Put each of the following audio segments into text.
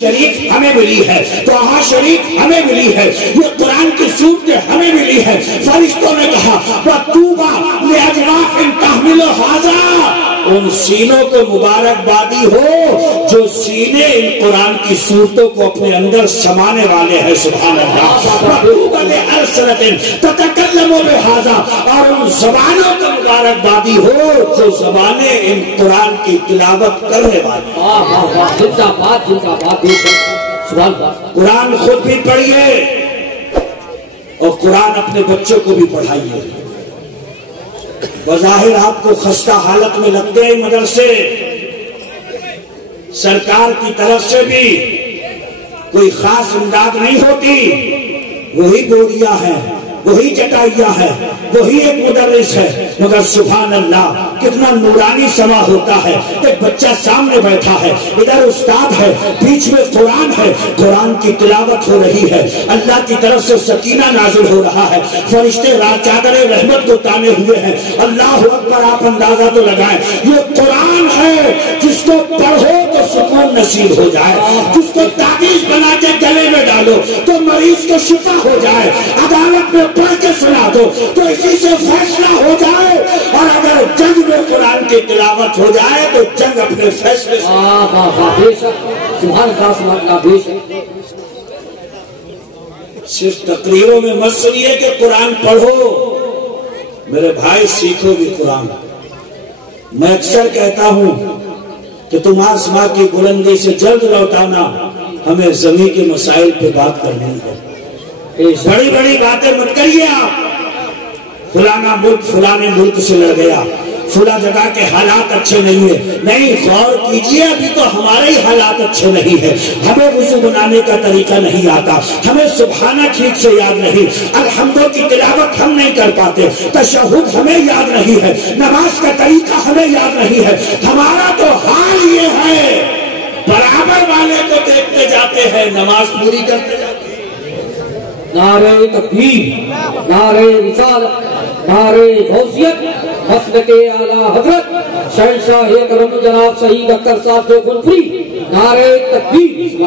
شریف ہمیں ملی ہے، طٰہٰ شریف ہمیں ملی ہے، یہ قرآن کی صورتیں ہمیں ملی ہے۔ فرشتوں نے کہا وَطُوبَى لِأَجْوَافٍ تَحْمِلُ هَٰذَا، ان سینوں کو مبارکبادی ہو جو سینے ان قرآن کی صورتوں کو اپنے اندر سمانے والے ہیں۔ سبحان اللہ۔ وَطُوبَى لِأَلْسِنَةٍ تَتَكَلَّمُ بِهَٰذَا، اور ان زبانوں کو مبارکبادی ہو جو زبانیں ان قرآن کی تلاوت کرنے والے۔ قرآن خود بھی پڑھیے اور قرآن اپنے بچوں کو بھی پڑھائیے۔ بظاہر آپ کو خستہ حالت میں لگتے ہیں مدرسے، سرکار کی طرف سے بھی کوئی خاص امداد نہیں ہوتی، وہی بوریاں ہیں، وہی چٹائیاں ہے، وہی ایک مدرس ہے، مگر سبحان اللہ کتنا نورانی سما ہوتا ہے۔ ایک بچہ سامنے بیٹھا ہے، ادھر استاد ہے، بیچ میں قرآن ہے، قرآن کی تلاوت ہو رہی ہے، اللہ کی طرف سے سکینہ نازل ہو رہا ہے، فرشتے چادر رحمت کو تانے ہوئے ہیں۔ اللہ اکبر، آپ اندازہ تو لگائیں، یہ قرآن ہے جس کو پڑھو تو سکون نصیب ہو جائے، جس کو تعویذ بنا کے گلے میں ڈالو تو مریض کو شفا ہو جائے، عدالت میں پڑھ کے سنا دو تو اسی سے فیصلہ ہو جائے، اور اگر جنگ میں قرآن کی تلاوت ہو جائے تو جنگ اپنے فیصلے سے۔ صرف تقریروں میں مت سنیے کہ قرآن پڑھو، میرے بھائی سیکھو بھی قرآن۔ میں اکثر کہتا ہوں کہ تم آسمان کی بلندی سے جلد لوٹانا، ہمیں زمین کے مسائل پہ بات کرنی ہے۔ بڑی بڑی باتیں مت کریے آپ، فلانا ملک فلانے ملک سے لڑ گیا، فلاں جگہ کے حالات اچھے نہیں ہیں، نہیں، غور کیجئے ابھی تو ہمارے ہی حالات اچھے نہیں ہیں، ہمیں وضو بنانے کا طریقہ نہیں آتا، ہمیں سبحانہ ٹھیک سے یاد نہیں، الحمدو کی تلاوت ہم نہیں کر پاتے، تشہد ہمیں یاد نہیں ہے، نماز کا طریقہ ہمیں یاد نہیں ہے۔ ہمارا تو حال یہ ہے، برابر والے کو دیکھتے جاتے ہیں، نماز پوری کرتے جاتے ہیں۔ نعرہ تکبیر، نعرہ رسالت، نعرہ غوثیت، مسلک اعلیٰ حضرت شہنشاہ کرم جناب شہید اختر صاحب جو گنفری، نعرہ تکبیر۔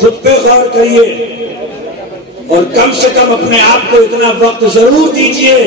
خود پہ غور کریے اور کم سے کم اپنے آپ کو اتنا وقت ضرور دیجئے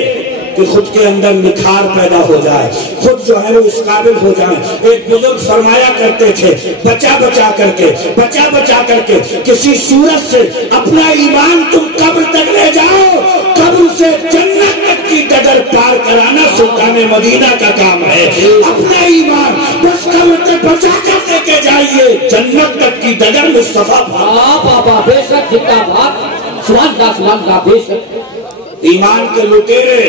کہ خود کے اندر نکھار پیدا ہو جائے، خود جو ہے وہ اس قابل ہو جائیں۔ ایک بزرگ فرمایا کرتے تھے، بچا بچا کر کے کسی صورت سے اپنا ایمان تم قبر تک لے جاؤ، قبر سے جنت تک کی ڈگر پار کرانا سلطان مدینہ کا کام ہے۔ اپنا ایمان بس قبر تک بچا کر لے کے جائیے، جنت تک کی ڈگر مصطفیٰ بابا بے شک زندہ باد، سبحان اللہ بے شک۔ ایمان کے لٹیرے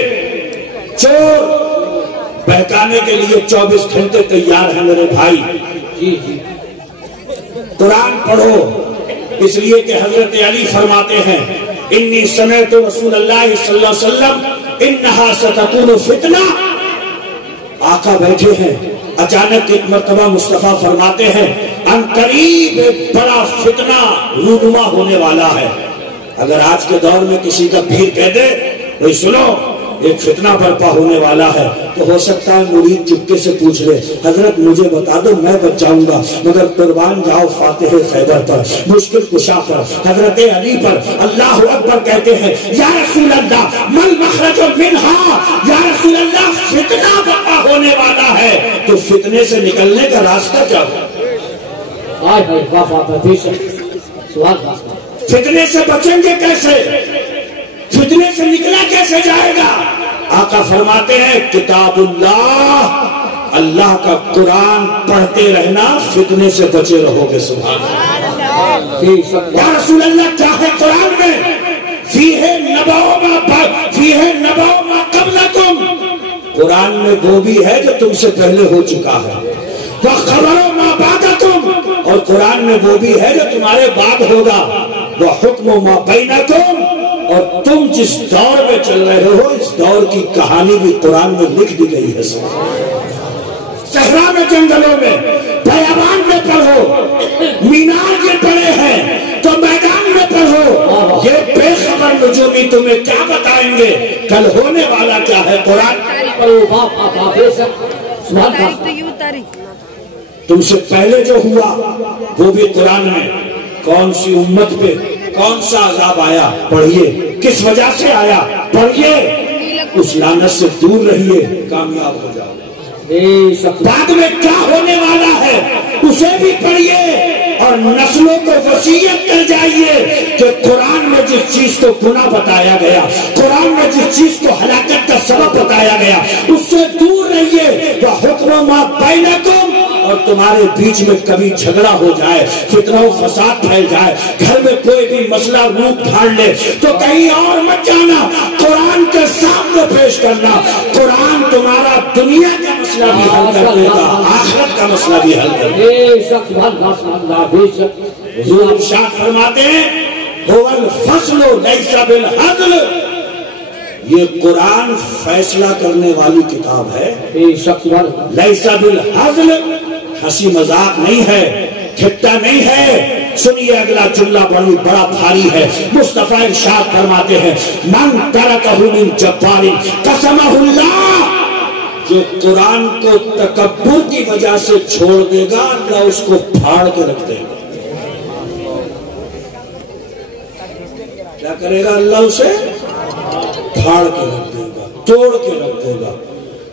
چور بہکانے کے لیے 24 گھنٹے تیار ہیں میرے بھائی۔ جی قرآن پڑھو، اس لیے کہ حضرت علی فرماتے ہیں انی سمعت رسول اللہ صلی اللہ علیہ وسلم انہا ستکون فتنہ۔ آقا بیٹھے ہیں، اچانک ایک مرتبہ مصطفیٰ فرماتے ہیں ان قریب ایک بڑا فتنہ رونما ہونے والا ہے۔ اگر آج کے دور میں کسی کا پیر کہہ دے بھئی سنو ایک فتنہ برپا ہونے والا ہے، تو ہو سکتا ہے مرید چپکے سے پوچھ لے حضرت مجھے بتا دو میں بچ جاؤں گا، مگر قربان جاؤ فاتح خیبر پر، مشکل کشا پر، حضرت علی پر۔ اللہ اکبر کہتے ہیں یا رسول اللہ مل مخرج منہا، یا رسول اللہ فتنہ برپا ہونے والا ہے تو فتنے سے نکلنے کا راستہ کیا ہو؟ فتنے سے بچیں گے کیسے؟ فتنے سے نکلا کیسے جائے گا؟ آقا فرماتے ہیں کتاب اللہ کا قرآن پڑھتے رہنا، فتنے سے بچے رہو گے۔ سبحان اللہ۔ یا رسول اللہ کیا ہے قرآن میں؟ فیہ نبأ ما قبلکم، قرآن میں وہ بھی ہے جو تم سے پہلے ہو چکا ہے، وخبر ما بعدکم، اور قرآن میں وہ بھی ہے جو تمہارے بعد ہوگا، وحکم ما بینکم، اور تم جس دور میں چل رہے ہو اس دور کی کہانی بھی قرآن میں لکھ دی گئی ہے۔ صحرا میں، جنگلوں میں، بیابان میں پڑھو، مینار کے پڑے ہیں تو میدان میں پڑھو، یہ بے خبر نجومی تمہیں کیا بتائیں گے کل ہونے والا کیا ہے؟ قرآن تم سے پہلے جو ہوا وہ بھی قرآن میں کون سی امت پہ کون سا عذاب آیا پڑھیے، کس وجہ سے آیا پڑھیے، اس لعنت سے دور رہیے، کامیاب ہو جاؤ۔ بعد میں کیا ہونے والا ہے اسے بھی پڑھیے اور نسلوں کو وصیت کر جائیے کہ قرآن میں جس چیز کو گناہ بتایا گیا، قرآن میں جس چیز کو ہلاکت کا سبب بتایا گیا اس سے دور رہیے۔ وَحُکْمُ مَا بَيْنَكُمْ، اور تمہارے بیچ میں کبھی جھگڑا ہو جائے، فتنہ و فساد پھیل جائے، گھر میں کوئی بھی مسئلہ روپ دھاڑ لے تو کہیں اور مت جانا، قرآن کے سامنے پیش کرنا۔ قرآن تمہارا دنیا کا مسئلہ بھی حل کر دے گا، آخرت کا مسئلہ بھی حل کر دے گا۔ حضور ارشاد فرماتے ہیں هو الفصل ليس بالهزل، یہ قرآن فیصلہ کرنے والی کتاب ہے، لیس بالہزل، ہنسی مذاق نہیں ہے، ٹھٹا نہیں ہے۔ سنیے اگلا جملہ بڑا بھاری ہے، مصطفیٰ ارشاد فرماتے ہیں من ترکہ من جبار قسمہ اللہ، جو قرآن کو تکبر کی وجہ سے چھوڑ دے گا اللہ اس کو پھاڑ کے رکھ دے گا۔ کیا کرے گا اللہ اسے؟ پھاڑ کے رکھ دے گا، توڑ کے رکھ دے گا۔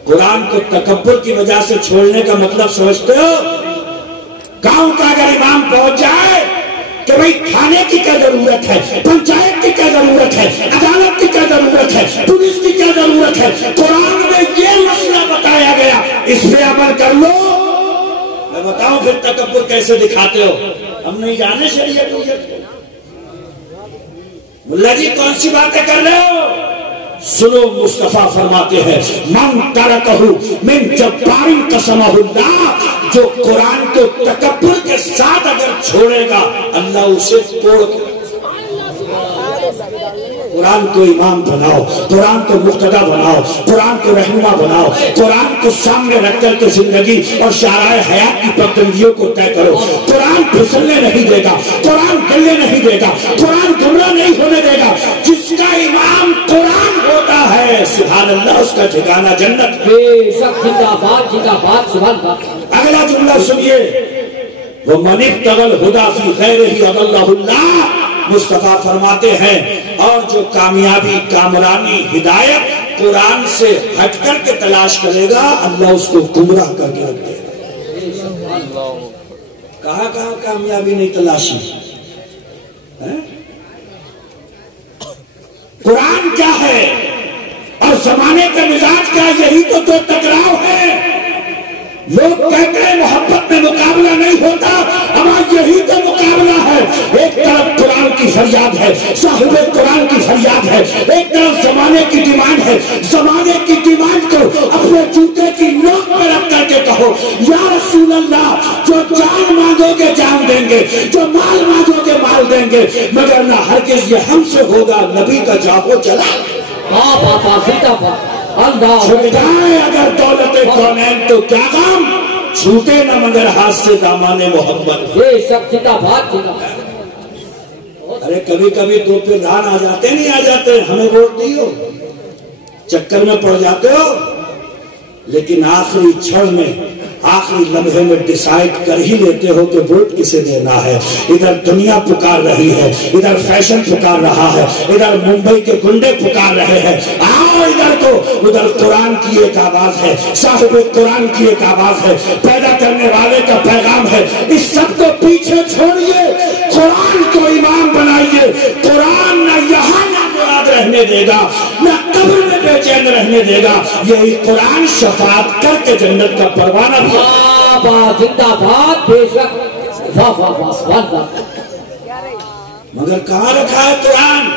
قرآن کو تکبر کی وجہ سے چھوڑنے کا مطلب سمجھتے ہو؟ گاؤں کا اگر امام پہنچ جائے کہ بھئی کھانے کی کیا ضرورت ہے، پنچایت کی کیا ضرورت ہے، عدالت کی کیا ضرورت ہے، پولیس کی کیا ضرورت ہے، قرآن میں یہ مسئلہ بتایا گیا اس پہ عمل کر لو، میں بتاؤں پھر تکبر کیسے دکھاتے ہو؟ ہم نہیں جانے شریعت کو، ملا جی کون سی باتیں کر رہے ہو؟ سنو مصطفیٰ فرماتے ہیں من ترکہ من جبار قسمہ اللہ، جو قرآن کو تکبر کے ساتھ اگر چھوڑے گا اللہ اسے توڑ کے۔ قرآن کو امام بناؤ، قرآن کو مقتدا بناؤ، قرآن کو رہنما بناؤ، قرآن کو سامنے رکھ کر کے زندگی اور شعراء حیات کی پابندیوں کو طے کرو۔ قرآن پھسلنے نہیں دے گا، قرآن گلنے نہیں دے گا، قرآن گمراہ نہیں ہونے دے گا۔ جس کا امام قرآن ہوتا ہے سبحان اللہ اس کا ٹھکانہ جنت۔ اگلا جملہ سنیے وَمَنِ ابْتَغَى الْهُدَى فِي غَيْرِهِ أَضَلَّهُ اللَّهُ، مصطفیٰ فرماتے ہیں اور جو کامیابی، کامرانی، ہدایت قرآن سے ہٹ کر کے تلاش کرے گا اللہ اس کو گمراہ کر کے رکھ دے گا۔ کہاں کہاں کامیابی نہیں تلاشی؟ قرآن کیا ہے اور زمانے کا مزاج کیا؟ یہی تو ٹکراؤ ہے۔ لوگ کہتے ہیں محبت میں مقابلہ نہیں ہوتا، ہمارا یہی تو مقابلہ ہے۔ ایک طرف قرآن کی فریاد ہے، صاحب قرآن کی فریاد ہے، ایک طرف زمانے کی ڈیمانڈ ہے۔ زمانے کی ڈیمانڈ کو اپنے جوتے کی نوک پہ رکھ کر کے کہو یا رسول اللہ، جو جان مانگو گے جان دیں گے، جو مال مانگو گے مال دیں گے، مگر نہ ہرگز یہ ہم سے ہوگا نبی کا جاہو چلا۔ چھوٹ جائے اگر دولت کونین تو کیا غم، چھوٹے نہ مگر ہاتھ سے دامان محبت۔ ارے کبھی کبھی تو پھر ران آ جاتے نہیں آ جاتے، ہمیں ووٹ دیو، چکر میں پڑ جاتے ہو، لیکن آخری چھڑ میں آخری لمحے میں ڈیسائیڈ کر ہی لیتے ہو کہ ووٹ کسے دینا ہے۔ ادھر دنیا پکار رہی ہے، ادھر فیشن پکار رہا ہے، ادھر ممبئی کے گنڈے پکار رہے ہیں، آؤ ادھر کو، ادھر قرآن کی ایک آواز ہے، صاحب قرآن کی ایک آواز ہے، پیدا کرنے والے کا پیغام ہے۔ اس سب کو پیچھے چھوڑیے، قرآن کو امام بنائیے۔ قرآن نہ یہاں نہ مراد رہنے دے گا، نہ قبر میں بے چین رہنے دے گا، یہی قرآن شفاعت کر کے جنت کا پروانہ بھی۔ مگر کہاں رکھا ہے قرآن؟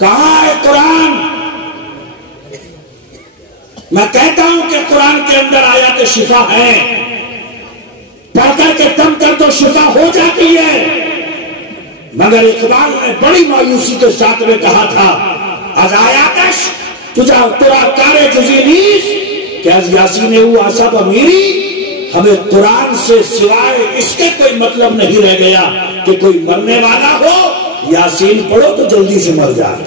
کہاں ہے قرآن؟ میں کہتا ہوں کہ قرآن کے اندر آیات شفا ہے، پڑھ کر کے دم کر تو شفا ہو جاتی ہے، مگر اقبال نے بڑی مایوسی کے ساتھ میں کہا تھا از آیاتش تجھا ترا کارے جزی نیس کہ از یاسین او عصب امیری، ہمیں قرآن سے سوائے اس کے کوئی مطلب نہیں رہ گیا کہ کوئی مرنے والا ہو یاسین پڑھو تو جلدی سے مر جائے۔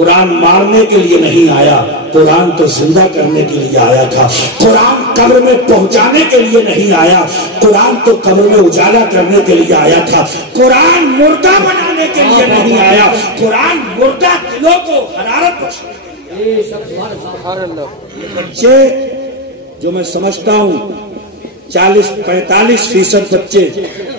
قرآن مارنے کے لیے نہیں آیا، قرآن تو زندہ کرنے کے لیے آیا تھا۔ قرآن قبر میں پہنچانے کے لیے نہیں آیا، قرآن تو قبر میں اجالا کرنے کے لیے آیا تھا۔ قرآن مردہ بنانے کے لیے نہیں آیا، قرآن مردہ دلوں کو حرارت بخشنے کے لیے۔ بچے جو میں سمجھتا ہوں 40-45% بچے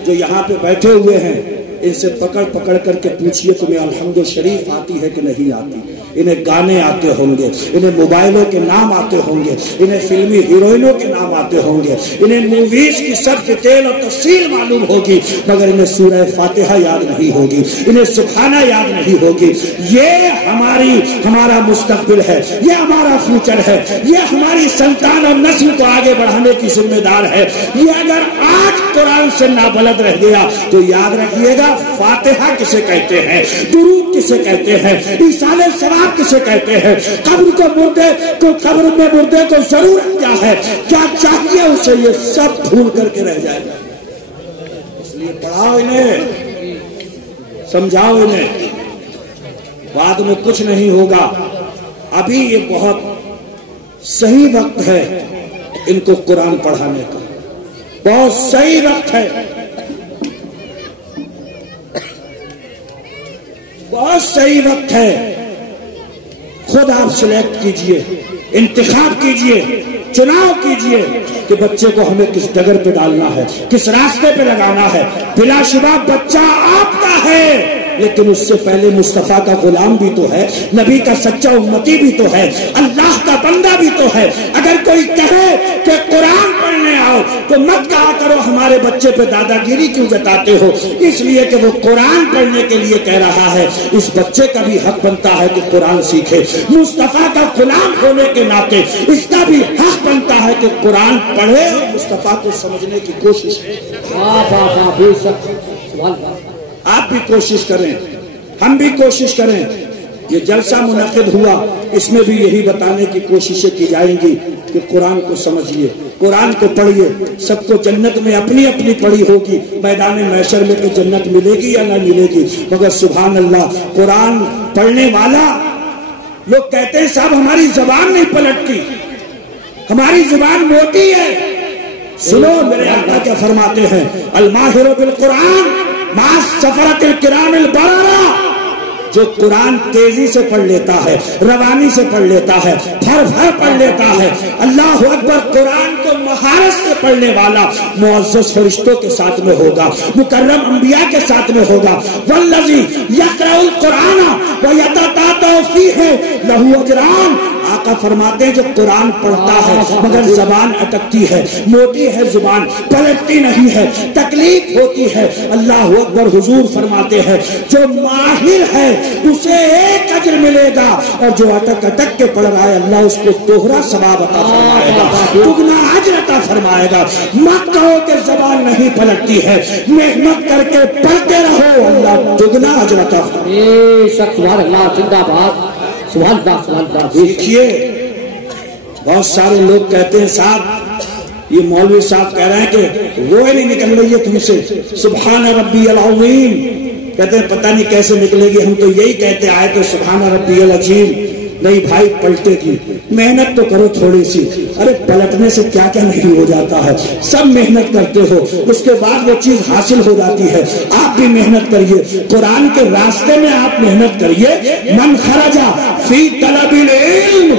جو یہاں پہ بیٹھے ہوئے ہیں، ان سے پکڑ پکڑ کر کے پوچھئے تمہیں الحمد شریف آتی ہے کہ نہیں آتی؟ انہیں گانے آتے ہوں گے، انہیں موبائلوں کے نام آتے ہوں گے، انہیں فلمی ہیروئنوں کے نام آتے ہوں گے، انہیں موویز کی سب ڈیٹیل اور تفصیل معلوم ہوگی، مگر انہیں سورہ فاتحہ یاد نہیں ہوگی، انہیں سبحانہ یاد نہیں ہوگی۔ یہ ہمارا مستقبل ہے، یہ ہمارا فیوچر ہے، یہ ہماری سنتان اور نسل کو آگے بڑھانے کی ذمہ دار ہے۔ یہ اگر آج قرآن سے نابلد رہ گیا تو یاد رکھیے گا فاتحہ کسے کہتے ہیں، درود کسے کہتے ہیں، ایصال ثواب کسے کہتے ہیں، قبر میں مردے کو ضرورت کیا ہے، کیا چاہیے اسے، یہ سب بھول کر کے رہ جائے گا۔ اس لیے پڑھاؤ انہیں، سمجھاؤ انہیں، بعد میں کچھ نہیں ہوگا۔ ابھی یہ بہت صحیح وقت ہے ان کو قرآن پڑھانے کا، بہت صحیح وقت ہے، بہت صحیح وقت ہے۔ خود آپ سلیکٹ کیجئے، انتخاب کیجئے، چناؤ کیجئے کہ بچے کو ہمیں کس ڈگر پہ ڈالنا ہے، کس راستے پہ لگانا ہے۔ بلا شبہ بچہ آپ کا ہے، لیکن اس سے پہلے مصطفیٰ کا غلام بھی تو ہے، نبی کا سچا امتی بھی تو ہے، اللہ کا بندہ بھی تو ہے۔ اگر کوئی کہے کہ قرآن پڑھنے آؤ تو مت کہا کرو ہمارے بچے پہ دادا گیری کیوں جتاتے ہو، اس لیے کہ وہ قرآن پڑھنے کے لیے کہہ رہا ہے۔ اس بچے کا بھی حق بنتا ہے کہ قرآن سیکھے، مصطفیٰ کا غلام ہونے کے ناطے اس کا بھی حق بنتا ہے کہ قرآن پڑھے اور مصطفیٰ کو سمجھنے کی کوشش کرے۔ آپ بھی کوشش کریں، ہم بھی کوشش کریں۔ یہ جلسہ منعقد ہوا، اس میں بھی یہی بتانے کی کوششیں کی جائیں گی کہ قرآن کو سمجھیے، قرآن کو پڑھیے۔ سب کو جنت میں اپنی اپنی پڑھی ہوگی، میدان محشر میں تو جنت ملے گی یا نہ ملے گی، مگر سبحان اللہ قرآن پڑھنے والا، لوگ کہتے ہیں صاحب ہماری زبان نہیں پلٹتی، ہماری زبان موٹی ہے۔ سنو میرے آقا کیا فرماتے ہیں، الماہر بالقرآن مع السفرۃ الکرام البررہ، جو قرآن تیزی سے پڑھ لیتا ہے، روانی سے پڑھ لیتا ہے، بھر بھر پڑھ لیتا ہے، اللہ اکبر، قرآن کو مہارت سے پڑھنے والا معزز فرشتوں کے ساتھ میں ہوگا، مکرم انبیاء کے ساتھ میں ہوگا۔ والذی یقرأ القرآن ویتتعتع فیہ لہ اجران، آقا فرماتے ہیں جو قرآن پڑھتا ہے مگر زبان اٹکتی ہے، موٹی ہے زبان، پلٹتی نہیں ہے، تکلیف ہوتی ہے، اللہ اکبر، حضور فرماتے ہیں جو ماہر ہے اسے ایک اجر ملے گا، اور جو اٹک اٹک کے پڑھ رہا ہے اللہ اس کو دوہرا ثواب عطا فرمائے گا، دگنا اجر عطا فرمائے گا۔ مت کہو کہ زبان نہیں پلٹتی ہے، محنت کر کے پڑھتے رہو، اللہ دگنا اجر عطا فرمائے گا۔ دیکھیے بہت سارے لوگ کہتے ہیں صاحب یہ مولوی صاحب کہہ رہے ہیں کہ وہ نہیں نکل رہی ہے تم سے، سبحان ربی العظیم، کہتے ہیں پتہ نہیں کیسے نکلے گی، ہم تو یہی کہتے آئے تو سبحان ربی العظیم۔ نہیں بھائی، پلٹے کی محنت تو کرو تھوڑی سی، ارے پلٹنے سے کیا کیا نہیں ہو جاتا ہے، سب محنت کرتے ہو اس کے بعد وہ چیز حاصل ہو جاتی ہے۔ آپ بھی محنت کریے، قرآن کے راستے میں آپ محنت کریے۔ من خرج فی طلب العلم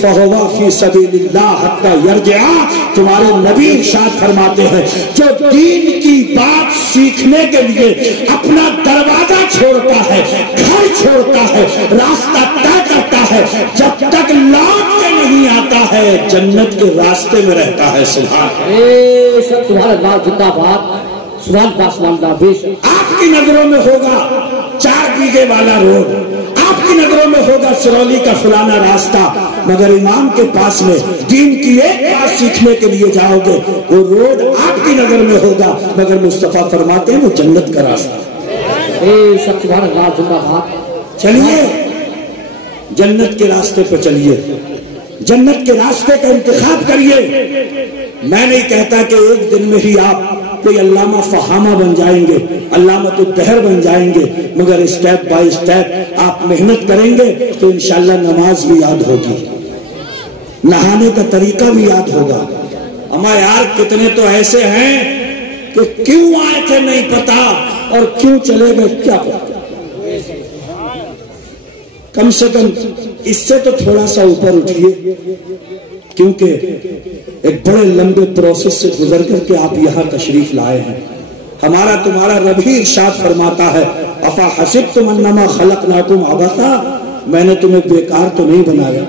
فہو فی سبیل اللہ حتی یرجع، تمہارے نبی ارشاد فرماتے ہیں جو دین کی بات سیکھنے کے لیے اپنا دروازہ چھوڑتا ہے، گھر چھوڑتا ہے، راستہ طے کرتا ہے، جب تک لوٹ کے نہیں آتا ہے جنت کے راستے میں رہتا ہے۔ سبحان اللہ، زندہ باد، سبحان اللہ۔ آپ کی نظروں میں ہوگا 4 بیگھے والا روڈ، آپ کی نظروں میں ہوگا سرولی کا فلانا راستہ، مگر امام کے پاس میں دین کی ایک بات سیکھنے کے لیے جاؤ گے، وہ روڈ آپ کی نظر میں ہوگا مگر مصطفیٰ فرماتے ہیں وہ جنت کا راستہ۔ چلیے جنت کے راستے پہ چلیے، جنت کے راستے کا انتخاب کریے۔ میں نہیں کہتا کہ ایک دن میں ہی آپ کوئی علامہ فہامہ بن جائیں گے، علامۃ الدہر بن جائیں گے، مگر اسٹیپ بائی اسٹیپ آپ محنت کریں گے تو انشاءاللہ نماز بھی یاد ہوگی، نہانے کا طریقہ بھی یاد ہوگا۔ اما یار کتنے تو ایسے ہیں کہ کیوں آئے تھے نہیں پتا اور کیوں چلے گئے کیا پتا۔ کم سے کم اس سے تو تھوڑا سا اوپر اٹھیے، کیونکہ ایک بڑے لمبے پروسیس سے گزر کر کے آپ یہاں تشریف لائے ہیں۔ ہمارا تمہارا رب ہی ارشاد فرماتا ہے افا حسبتم انما خلقناکم عبثا، میں نے تمہیں بیکار تو نہیں بنایا،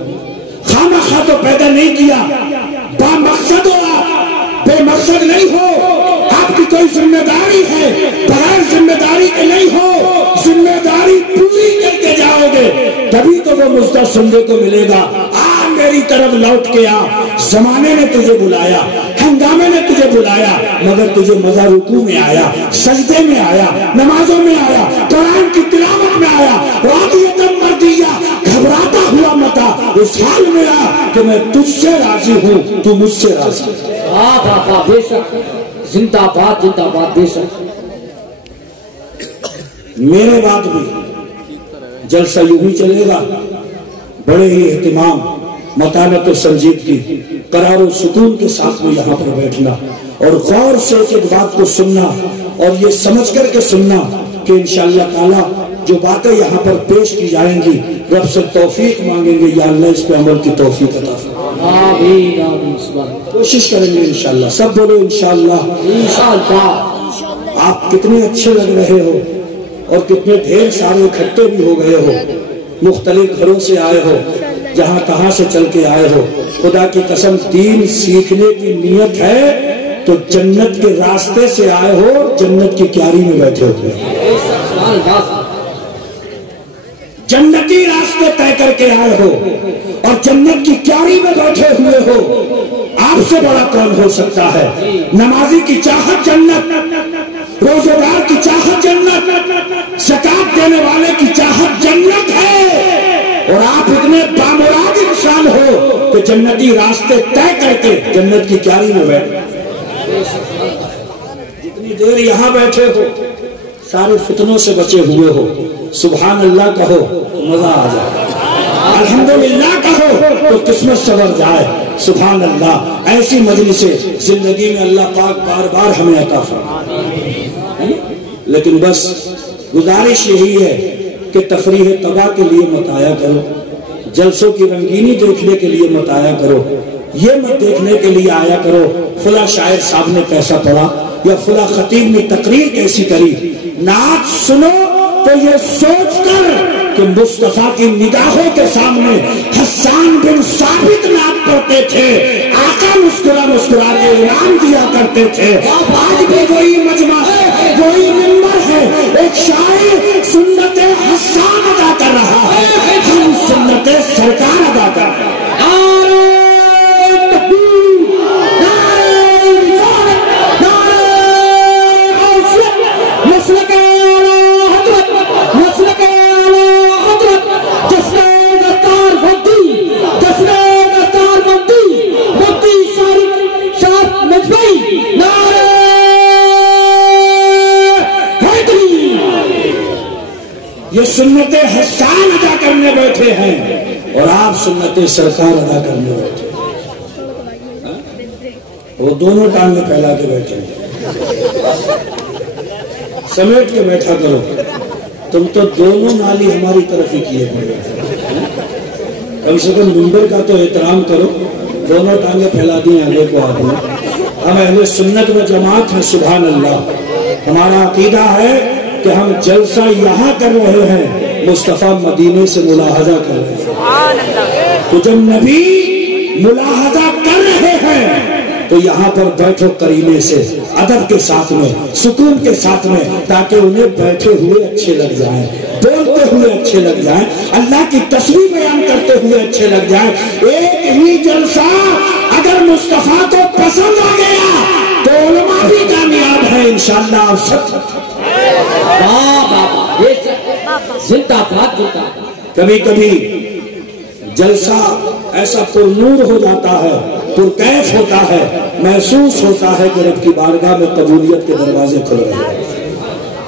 خامخواہ تو پیدا نہیں کیا، با مقصد ہو آپ، بے مقصد نہیں ہو، آپ کی کوئی ذمہ داری ہے، بغیر ذمہ داری کے نہیں ہو، ذمہ داری پوری کر کے جاؤ گے تبھی تو وہ مجدہ سننے کو ملے گا۔ آ میری طرف لوٹ کے آ، زمانے نے تجھے بلایا، ہنگامے نے تجھے بلایا، مگر تجھے مزہ رکوع میں آیا، سجدے میں آیا، نمازوں میں آیا، قرآن کی تلاوت میں آیا، راضیۃ مردیہ، گھبراتا ہوا متا، اس حال میں آ کہ میں تجھ سے راضی ہوں، تو مجھ سے راضی۔ بے شک، زندہ باد بے شک۔ میرے بعد بھی جلسہ یوں ہی چلے گا، بڑے ہی اہتمام، متانت و سنجیدگی، قرار و سکون کے ساتھ میں یہاں پر بیٹھنا اور غور سے ایک بات کو سننا اور یہ سمجھ کر کے سننا کہ انشاءاللہ تعالی جو باتیں یہاں پر پیش کی جائیں گی رب سے توفیق مانگیں گے، یا اللہ اس پہ عمل کی توفیق عطا فرما۔ آمین آمین۔ کوشش کریں گے انشاءاللہ، سب بولو انشاءاللہ۔ آپ کتنے اچھے لگ رہے ہو اور کتنے ڈھیر سارے اکٹھے بھی ہو گئے ہو، مختلف گھروں سے آئے ہو، جہاں کہاں سے چل کے آئے ہو۔ خدا کی قسم دین سیکھنے کی نیت ہے تو جنت کے راستے سے آئے ہو، جنت کی کیاری میں بیٹھے ہوئے، جنتی راستے طے کر کے آئے ہو اور جنت کی کیاری میں بیٹھے ہوئے ہو۔ آپ سے بڑا کون ہو سکتا ہے؟ نمازی کی چاہت جنت، روزہ دار کی چاہت جنت، زکات دینے والے کی چاہت جنت ہے، اور آپ اتنے بامراد انسان ہو کہ جنتی راستے طے کر کے جنت کی کیاری میں بیٹھے۔ جتنی دیر یہاں بیٹھے ہو سارے فتنوں سے بچے ہوئے ہو، سبحان اللہ کہو مزہ آ جائے، الحمدللہ کہو تو قسمت سنور جائے۔ سبحان اللہ، ایسی مجلس زندگی میں اللہ پاک بار بار ہمیں عطا فرمائے۔ لیکن بس گزارش یہی ہے کہ تفریح تباہ کے لیے مت آیا کرو، جلسوں کی رنگینی دیکھنے کے لیے مت آیا کرو، یہ مت دیکھنے کے لیے آیا کرو فلاں شاعر صاحب نے کیسا پڑھا یا فلاں خطیب نے تقریر کیسی کری۔ نعت سنو تو یہ سوچ کر کہ مصطفیٰ کی نگاہوں کے سامنے حسان بن ثابت نعت پڑھتے تھے، آقا مسکرا مسکرا کے انعام دیا کرتے تھے۔ آج بھی وہی مجمع ہے، وہی منبر ہے، ایک شاعر سنت حسان ادا کر رہا ہے، ہم سنت سرکار ادا کر رہے ہیں۔ یہ سنت حسان ادا کرنے بیٹھے ہیں اور آپ سنت سرکار ادا کرنے بیٹھے ہیں۔ وہ دونوں ٹانگیں پھیلا کے بیٹھے ہیں، سمیٹ کے بیٹھا کرو، تم تو دونوں نالی ہماری طرف ہی کیے پڑے، کم سے کم منبر کا تو احترام کرو۔ دونوں ٹانگیں پھیلا دی آگے کو آپ نے۔ ہم اہل سنت و جماعت ہیں، سبحان اللہ۔ ہمارا عقیدہ ہے کہ ہم جلسہ یہاں کر رہے ہیں، مصطفیٰ مدینے سے ملاحظہ کر رہے ہیں، تو جب نبی ملاحظہ کر رہے ہیں تو یہاں پر بیٹھو قرینے سے، ادب کے ساتھ میں، سکون کے ساتھ میں، تاکہ انہیں بیٹھے ہوئے اچھے لگ جائیں، بولتے ہوئے اچھے لگ جائیں، اللہ کی تصویر بیان کرتے ہوئے اچھے لگ جائیں۔ ایک ہی جلسہ اگر مصطفیٰ کو پسند آ گیا تو علماء بھی کامیاب ہے انشاءاللہ۔ آپ سب کبھی کبھی جلسہ ایسا پر نور ہو جاتا ہے، پر کیف ہوتا ہے، محسوس ہوتا ہے کہ رب کی بارگاہ میں قبولیت کے دروازے کھل رہے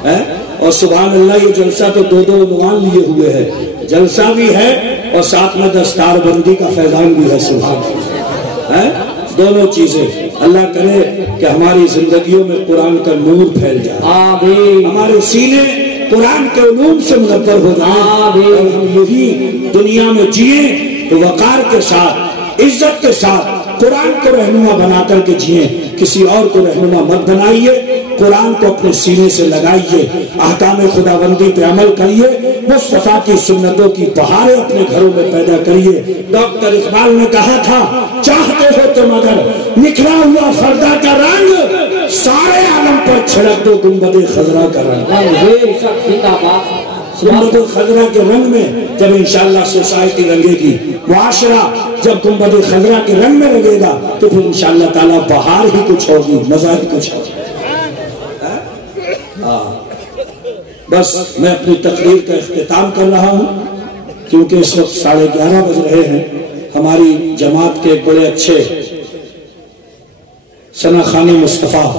ہیں۔ اور سبحان اللہ یہ جلسہ تو دو عنوان لیے ہوئے ہے، جلسہ بھی ہے اور ساتھ میں دستار بندی کا فیضان بھی ہے۔ سبحان اللہ، دونوں چیزیں۔ اللہ کرے کہ ہماری زندگیوں میں قرآن کا نور پھیل جائے، آمین، ہمارے سینے قرآن کے علوم سے منور ہو جائیں، اور ہم یہی دنیا میں جئیں تو وقار کے ساتھ، عزت کے ساتھ قرآن کو رہنما بنا کر کے جئیں، کسی اور کو رہنما مت بنائیے، قرآن کو اپنے سینے سے لگائیے، احکام خداوندی پہ عمل کریے، مصطفیٰ کی سنتوں کی بہاریں اپنے گھروں میں پیدا کریے۔ ڈاکٹر اقبال نے کہا تھا، چاہتے ہو تو مگر نکھرا ہوا فردا کا رنگ، سارے عالم پر چھڑک دو گنبد خضرا کا رنگ۔ گنبد خضرا کے رنگ میں جب انشاءاللہ سوسائٹی رنگے گی، معاشرہ جب گنبد خضرا کے رنگ میں رنگے گا تو پھر انشاءاللہ تعالیٰ بہار ہی کچھ ہوگی، مزہ ہی کچھ ہوگی۔ بس میں اپنی تقریر کا اختتام کر رہا ہوں کیونکہ اس وقت 11:30 بج رہے ہیں۔ ہماری جماعت کے بڑے اچھے ثنا خانی مصطفیٰ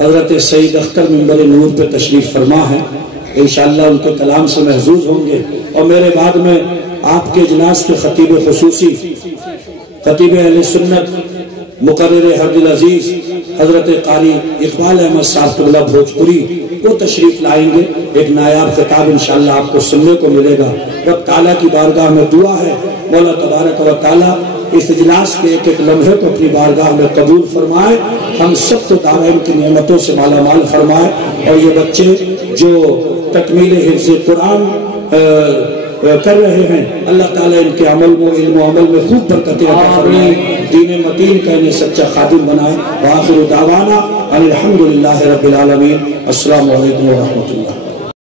حضرت سید اختر منبر نور پہ تشریف فرما ہے، انشاءاللہ ان کے کلام سے محظوظ ہوں گے، اور میرے بعد میں آپ کے اجلاس کے خطیب خصوصی، خطیب اہل سنت، مقرر حرد العزیز حضرت قاری اقبال احمد صاحب قبلہ بھوجپوری وہ تشریف لائیں گے۔ ایک نایاب خطاب انشاءاللہ آپ کو سننے کو ملے گا۔ رب تعالیٰ کی بارگاہ میں دعا ہے، مولا تبارک و تعالیٰ اس اجلاس کے ایک ایک لمحے کو اپنی بارگاہ میں قبول فرمائے، ہم سب کو دارین کی نعمتوں سے مالا مال فرمائے، اور یہ بچے جو تکمیل حفظ قرآن کر رہے ہیں، اللہ تعالیٰ ان کے عمل و علم و عمل میں خوب برکتیں عطا فرمائے، دین متین کا انہیں سچا خادم بنائے۔ وآخر دعوانا ان الحمدللہ رب العالمین۔ السلام علیکم ورحمۃ اللہ۔